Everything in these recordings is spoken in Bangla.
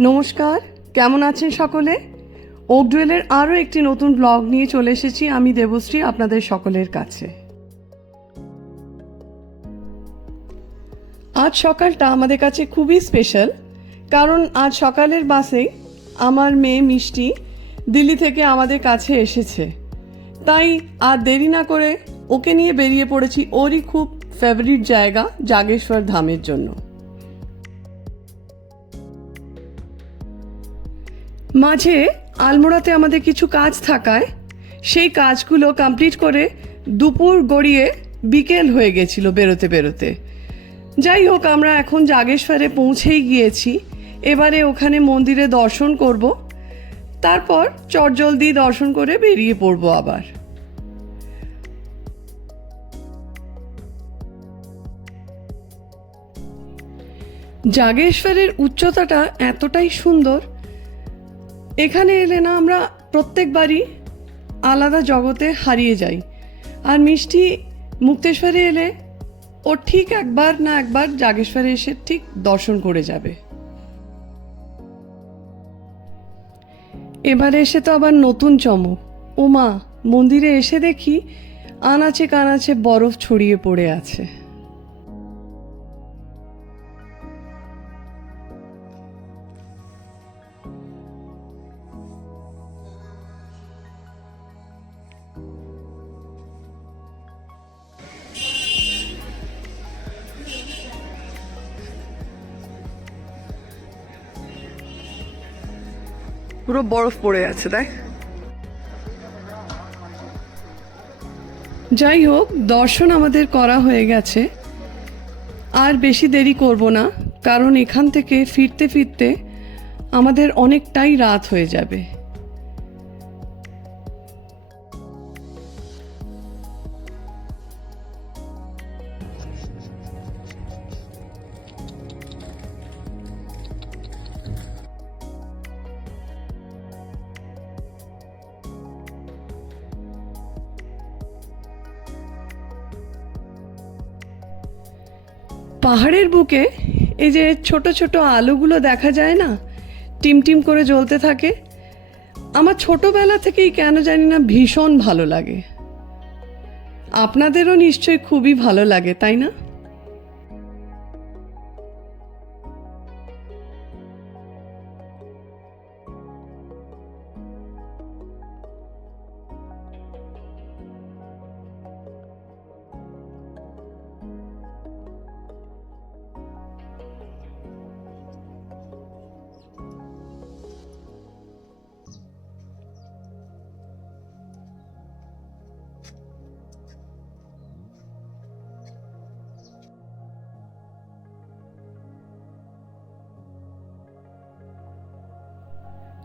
নমস্কার, কেমন আছেন সকলে? ওকডুয়েলের আরও একটি নতুন ব্লগ নিয়ে চলে এসেছি আমি দেবশ্রী আপনাদের সকলের কাছে। আজ সকালটা আমাদের কাছে খুবই স্পেশাল, কারণ আজ সকালের বাসে আমার মেয়ে মিষ্টি দিল্লি থেকে আমাদের কাছে এসেছে। তাই আর দেরি না করে ওকে নিয়ে বেরিয়ে পড়েছি ওরই খুব ফেভারিট জায়গা জাগেশ্বর ধামের জন্য। মাঝে আলমোড়াতে আমাদের কিছু কাজ থাকায় সেই কাজগুলো কমপ্লিট করে দুপুর গড়িয়ে বিকেল হয়ে গেছিল বেরোতে বেরোতে। যাই হোক, আমরা এখন জাগেশ্বরে পৌঁছেই গিয়েছি। এবারে ওখানে মন্দিরে দর্শন করব, তারপর চটজলদি দর্শন করে বেরিয়ে পড়ব আবার। জাগেশ্বরের উচ্চতাটা এতটাই সুন্দর, এখানে এলে না আমরা প্রত্যেকবারই আলাদা জগতে হারিয়ে যাই। আর মিষ্টি মুক্তেশ্বরে এলে ও ঠিক একবার না একবার জাগেশ্বরে এসে ঠিক দর্শন করে যাবে। এবারে এসে তো আবার নতুন চমক, ওমা মন্দিরে এসে দেখি আনাচে কানাচে বরফ ছড়িয়ে পড়ে আছে। পুরো বরফ পড়ে আছে, তাই? যাই হোক, দর্শন আমাদের করা হয়ে গেছে, আর বেশি দেরি করব না, কারণ এখান থেকে ফিরতে ফিরতে আমাদের অনেকটাই রাত হয়ে যাবে। পাহাড়ের বুকে এই যে ছোট ছোট আলোগুলো দেখা যায় না, টিমটিম করে জ্বলতে থাকে, আমার ছোটবেলা থেকেই কেন জানি না ভীষণ ভালো লাগে। আপনাদেরও নিশ্চয়ই খুবই ভালো লাগে, তাই না?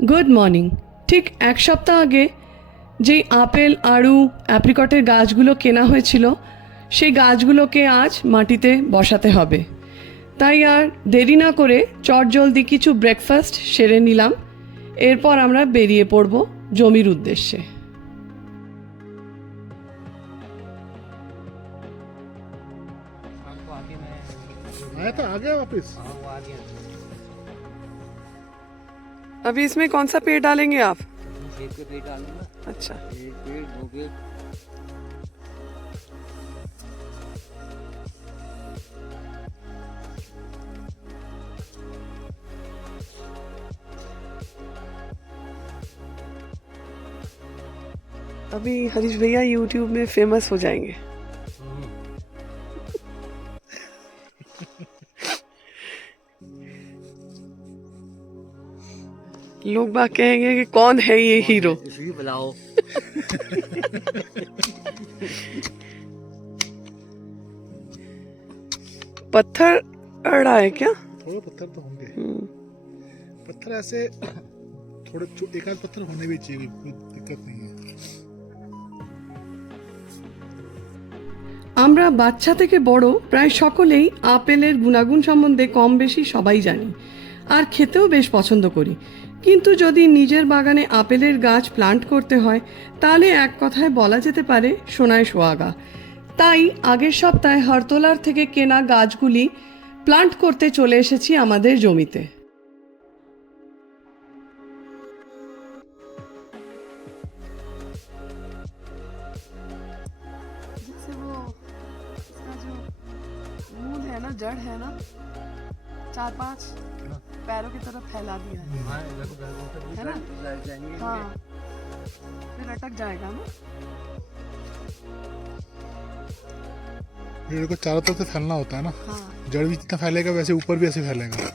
Good morning. ঠিক এক সপ্তাহ আগে যেই আপেল আড়ু অ্যাপ্রিকটের গাছগুলো কেনা হয়েছিল, সেই গাছগুলোকে আজ মাটিতে বসাতে হবে। তাই আর দেরি না করে চটজলদি কিছু ব্রেকফাস্ট সেরে নিলাম, এরপর আমরা বেরিয়ে পড়ব জমির উদ্দেশ্যে। आया था, आ गया वापस। अभी इसमें कौन सा पेड़ डालेंगे आप? एक पे पेड़ डालूंगा। अच्छा, एक पेड़, दो पेड़। अभी हरीश भैया यूट्यूब में फेमस हो जाएंगे। लोग बात कहेंगे कि कौन है ये हीरो। इसी बुलाओ। पत्थर अड़ रहा है क्या? थोड़े पत्थर तो होंगे, पत्थर ऐसे थोड़े एक आध पत्थर होने भी चाहिए, कोई दिक्कत नहीं है। আমরা বাচ্চা থেকে বড় প্রায় সকলেই আপেলের গুণাগুণ সম্বন্ধে কম বেশি সবাই জানি, আর খেতেও বেশ পছন্দ করি। কিন্তু যদি নিজের বাগানে আপেলের গাছ প্লান্ট করতে হয়, তাহলে এক কথায় বলা যেতে পারে সোনায় সোহাগা। তাই আগের সপ্তাহে হরতলার থেকে কেনা গাছগুলি প্লান্ট করতে চলে এসেছি আমাদের জমিতে। ना जड़ है ना 4-5 पैरों की तरफ फैला दिया है हाँ लगभग है ना? जाएंगे हाँ फिर अटक जाएगा ना। पेड़ को चारों तरफ से फैलना होता है ना, हाँ जड़ भी जितना फैलेगा वैसे ऊपर भी ऐसे फैलेगा।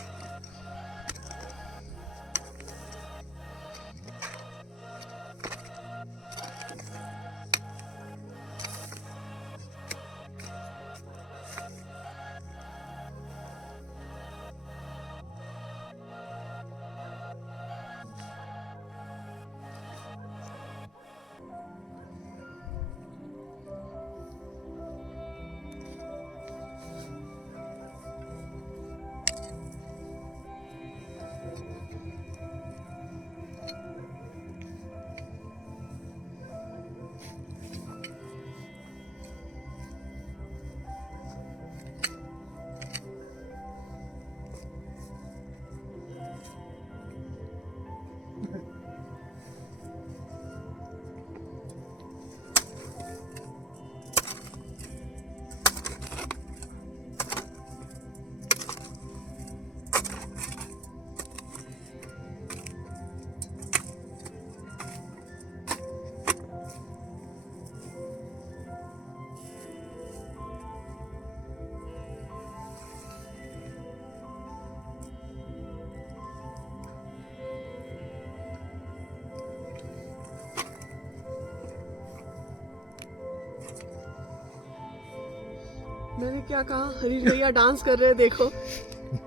मैंने क्या कहा, हरीश भैया डांस कर रहे हैं देखो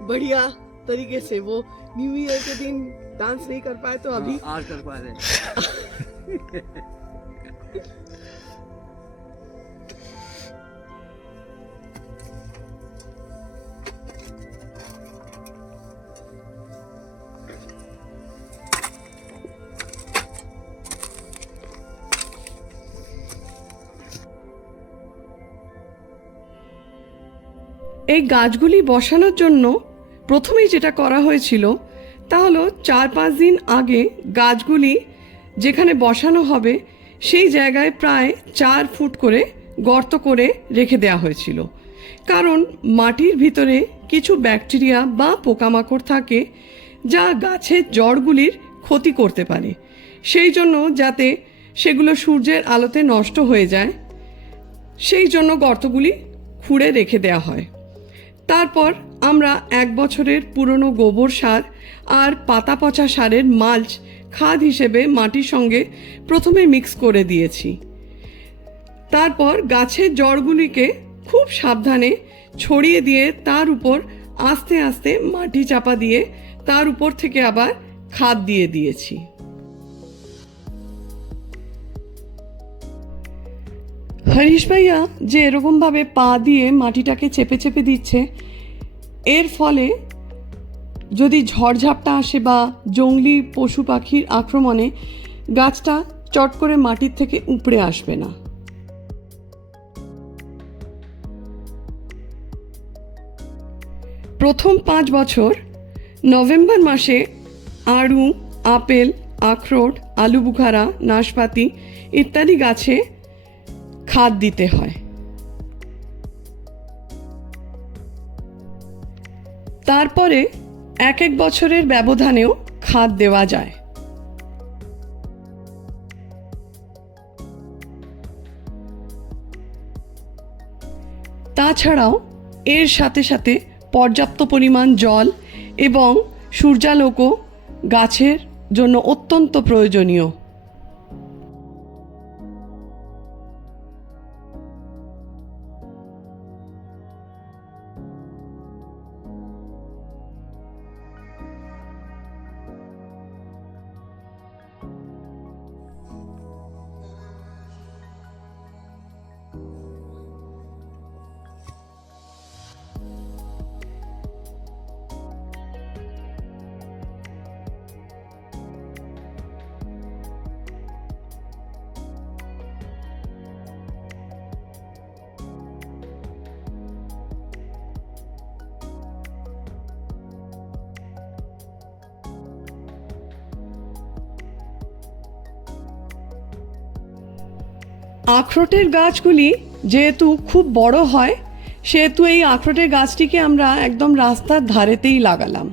बढ़िया तरीके से। वो न्यू ईयर के दिन डांस नहीं कर पाए तो अभी आज कर पा रहे এই গাছগুলি বসানোর জন্য প্রথমেই যেটা করা হয়েছিল তা হলো 4-5 দিন আগে গাছগুলি যেখানে বসানো হবে সেই জায়গায় প্রায় 4 ফুট করে গর্ত করে রেখে দেওয়া হয়েছিল। কারণ মাটির ভিতরে কিছু ব্যাকটেরিয়া বা পোকামাকড় থাকে যা গাছের জড়গুলির ক্ষতি করতে পারে, সেই জন্য যাতে সেগুলো সূর্যের আলোতে নষ্ট হয়ে যায় সেই জন্য গর্তগুলি খুঁড়ে রেখে দেওয়া হয়। তারপর আমরা 1 বছরের পুরনো গোবর সার আর পাতা পচা সারের মাল্চ খাদ হিসেবে মাটির সঙ্গে প্রথমে মিক্স করে দিয়েছি। তারপর গাছের জড়গুলিকে খুব সাবধানে ছড়িয়ে দিয়ে তার উপর আস্তে আস্তে মাটি চাপা দিয়ে তার উপর থেকে আবার খাদ দিয়ে দিয়েছি। হরিশ ভাইয়া যে এরকমভাবে পা দিয়ে মাটিটাকে চেপে চেপে দিচ্ছে, এর ফলে যদি ঝড়ঝাপটা আসে বা জংলি পশু পাখির আক্রমণে গাছটা চট করে মাটির থেকে উপড়ে আসবে না। প্রথম 5 বছর নভেম্বর মাসে আড়ু, আপেল, আখরোট, আলু বুখারা, নাশপাতি ইত্যাদি গাছে খাদ দিতে হয়। তারপরে 1-1 বছরের ব্যবধানেও খাদ দেওয়া যায়। তাছাড়াও এর সাথে সাথে পর্যাপ্ত পরিমাণ জল এবং সূর্যালোকও গাছের জন্য অত্যন্ত প্রয়োজনীয়। আখরোটের গাছগুলি যেহেতু খুব বড় হয় সেহেতু এই আখরোটের গাছটিকে আমরা একদম রাস্তার ধারেতেই লাগালাম।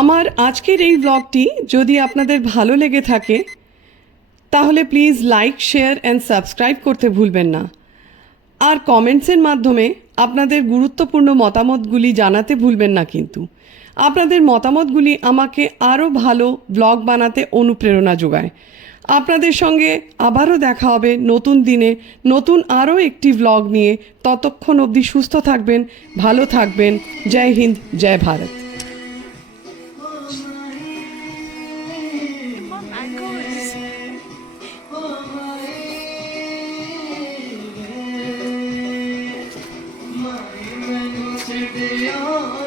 আমার আজকের এই ব্লগটি যদি আপনাদের ভালো লেগে থাকে তাহলে please like, share and subscribe করতে ভুলবেন না। আর কমেন্টসের মাধ্যমে আপনাদের গুরুত্বপূর্ণ মতামতগুলি জানাতে ভুলবেন না কিন্তু। আপনাদের মতামতগুলি আমাকে আরও ভালো ব্লগ বানাতে অনুপ্রেরণা যোগায়। আপনাদের সঙ্গে আবারও দেখা হবে নতুন দিনে নতুন আরও একটি ব্লগ নিয়ে। ততক্ষণ অবধি সুস্থ থাকবেন, ভালো থাকবেন। জয় হিন্দ, জয় ভারত। Oh